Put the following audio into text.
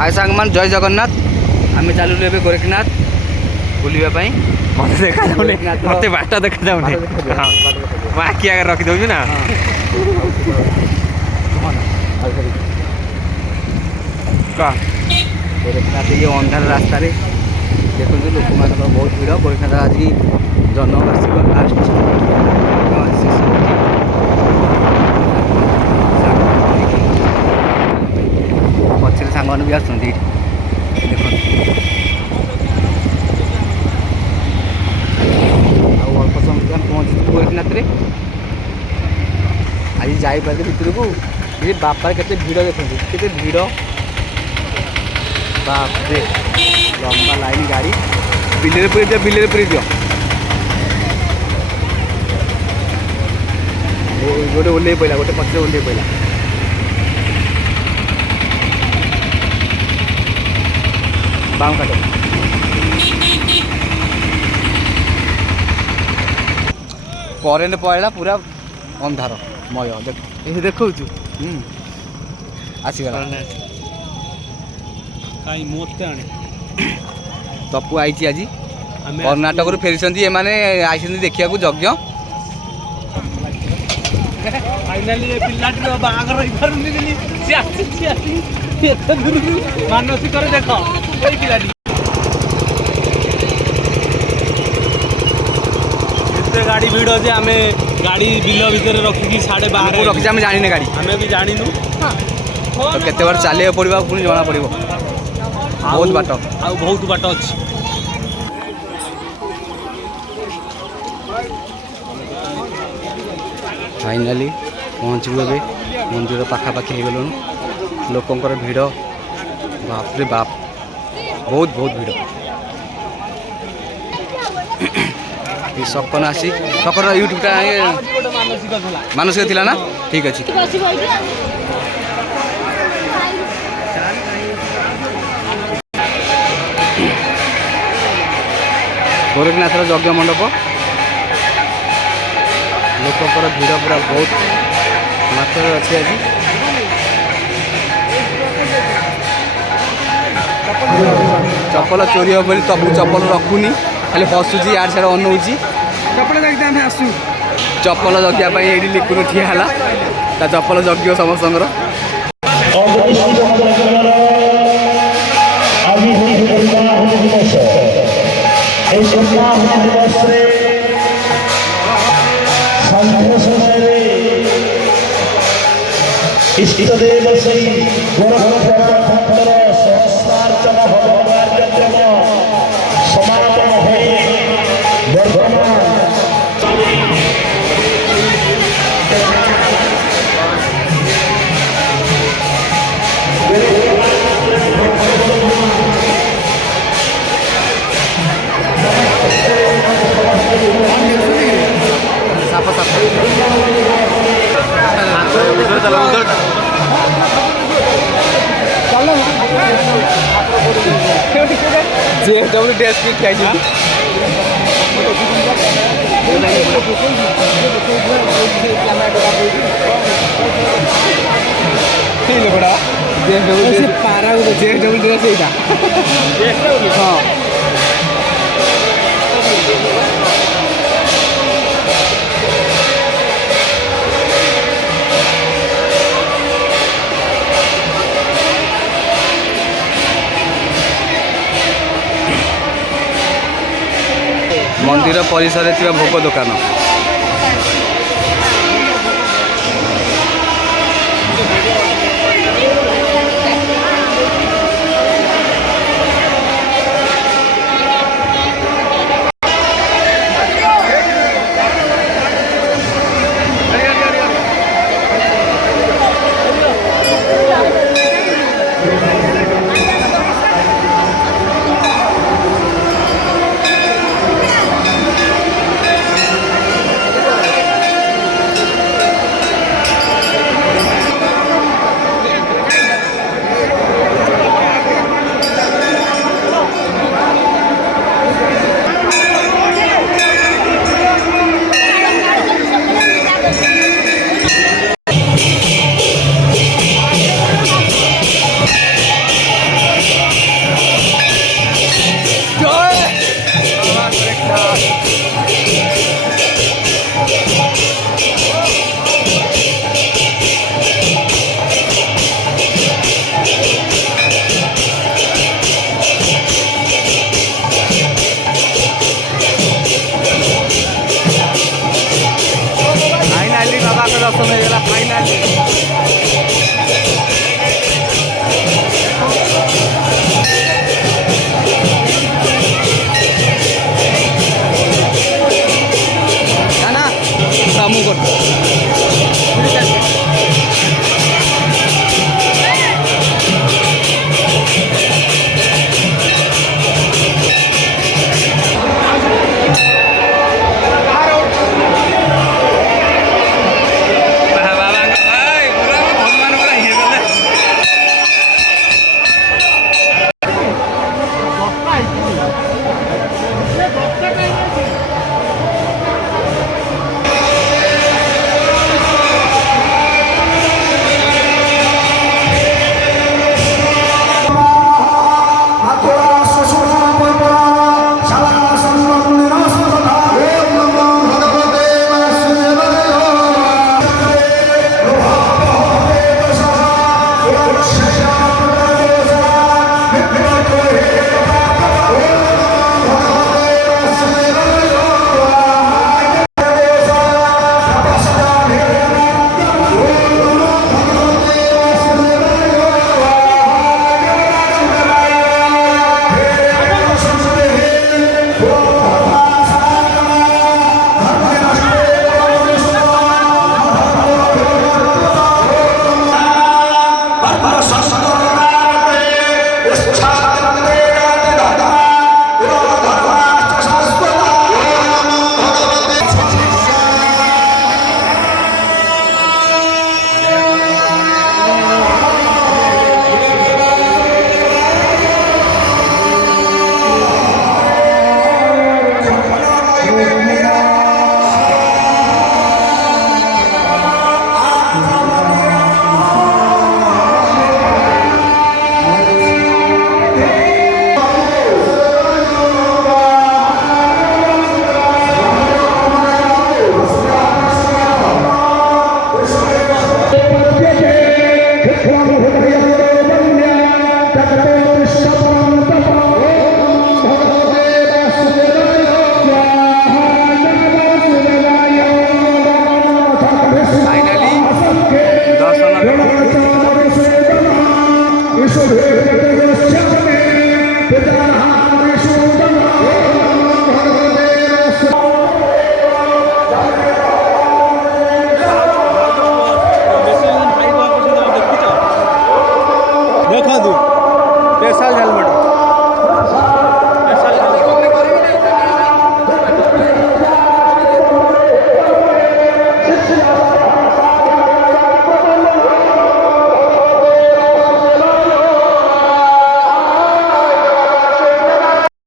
हाय सांग मान जय जगन्नाथ आम चलू ए गोरखनाथ बुलवाई मत देखा मत बाट देखा जाऊनी आखि आगे रखिदे ना गोरखनाथ ये अंधार रास्ता देखो लोक मान बहुत भीड़ गोरखनाथ आज जनवार्षिक लास्ट पचर सांग भी आस देख अल्प समय पहुँची गोरखनाथ आज जापारे भितर को ये बापार के भिड़ देखते के भिड़ बापरे लंबा लाइन गाड़ी बिलेर पूरी दियो गोटे ओल्ल पड़ा गोटे पचर ओल्ल पड़ा बाम काट करेन्ट पड़ा पूरा अंधार मय देखु आसीगला तपु आई आज कर्णाटक फेरी एमाने आई देखा यज्ञ मानसिक देख गाड़ी भिड़ जे आम गाड़ी बिल भितर रखिकी साढ़े बाहर रखी आम जानी गाड़ी आम भी जानिनु तो केते बार चलिए पड़ा पुणी जना पड़ो बहुत बाट बहुत बाट अच्छी फाइनाली पहुँचू ए मंदिर पाखापाखि हो गलु लोकंर भिड़ बापरे बाप बहुत बहुत भिड़ सकन आसी सकन यूट्यूब मानसिक थिला ना ठीक अच्छे गोरखनाथर यज्ञ मंडप लोकंर भिड़ पूरा बहुत मात्रा अच्छी आज चप्पल चोरी हो तबु चप्पल रखुनी खाली हसुची यार सारे अनौची चप्पल जगिया ये लिकुन ठिया है ता चप्पल जगिव समस्त इष्टदेव श्री सहस्रार्चन भगवान समापन है वर्तमान JFW ड्रेस की क्या बड़ा JFW ड्रेस हाँ मंदिर परिसर में भोग दुकान स्पेशल हेलमेट